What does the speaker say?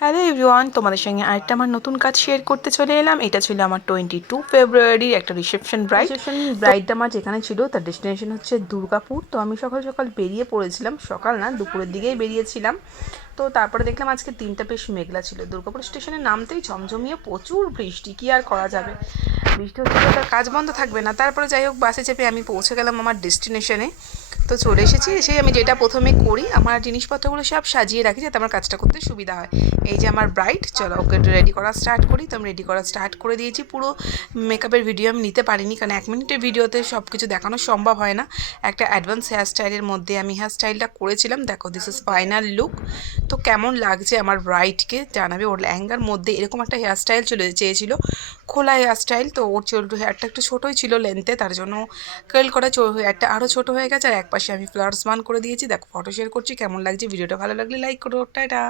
Hello everyone, তোমাদের সঙ্গে আরেকটা আমার নতুন কাজ শেয়ার করতে চলে এলাম। এটা ছিল আমার 22 ফেব্রুয়ারির একটা রিসেপশন ব্রাইড আমার যেখানে ছিল তার ডেস্টিনেশন হচ্ছে দুর্গাপুর। তো আমি সকাল সকাল বেরিয়ে পড়েছিলাম, সকাল না দুপুরের দিকেই বেরিয়েছিলাম। তো তারপরে দেখলাম আজকে দিনটা বেশ মেঘলা ছিল। দুর্গাপুর স্টেশনে নামতেই ঝমঝমিয়ে প্রচুর বৃষ্টি, কী আর করা যাবে, বৃষ্টি হচ্ছে তো তার কাজ বন্ধ থাকবে না। তারপরে যাই হোক বাসে চেপে আমি পৌঁছে গেলাম আমার ডেস্টিনেশনে। তো চলে এসেছি। এসে আমি যেটা প্রথমে করি, আমার জিনিসপত্রগুলো সব সাজিয়ে রাখি যাতে আমার কাজটা করতে সুবিধা হয়। এই যে আমার ব্রাইড, চলো ওকে রেডি করা স্টার্ট করি। তো আমি রেডি করা স্টার্ট করে দিয়েছি। পুরো মেকআপের ভিডিও আমি নিতে পারিনি, কারণ 1 মিনিটের ভিডিওতে সব কিছু দেখানো সম্ভব হয় না। একটা অ্যাডভান্স হেয়ার স্টাইলের মধ্যে আমি হেয়ার স্টাইলটা করেছিলাম। দেখো, দিস ইজ ফাইনাল লুক। তো কেমন লাগছে আমার ব্রাইডকে জানাবে। ওর লেহেঙ্গার মধ্যে এরকম একটা হেয়ার স্টাইল চেয়েছিল, খোলা হেয়ার স্টাইল। তো ওর হেয়ারটা একটু ছোটোই ছিল লেন্থে, তার জন্য কার্ল করা হেয়ারটা আরও ছোটো হয়ে গেছে। আর একপাশে আমি ফ্লাওয়ার্স বান করে দিয়েছি। দেখো, ফটো শেয়ার করছি। কেমন লাগছে ভিডিওটা ভালো লাগলে লাইক করো। টাটা।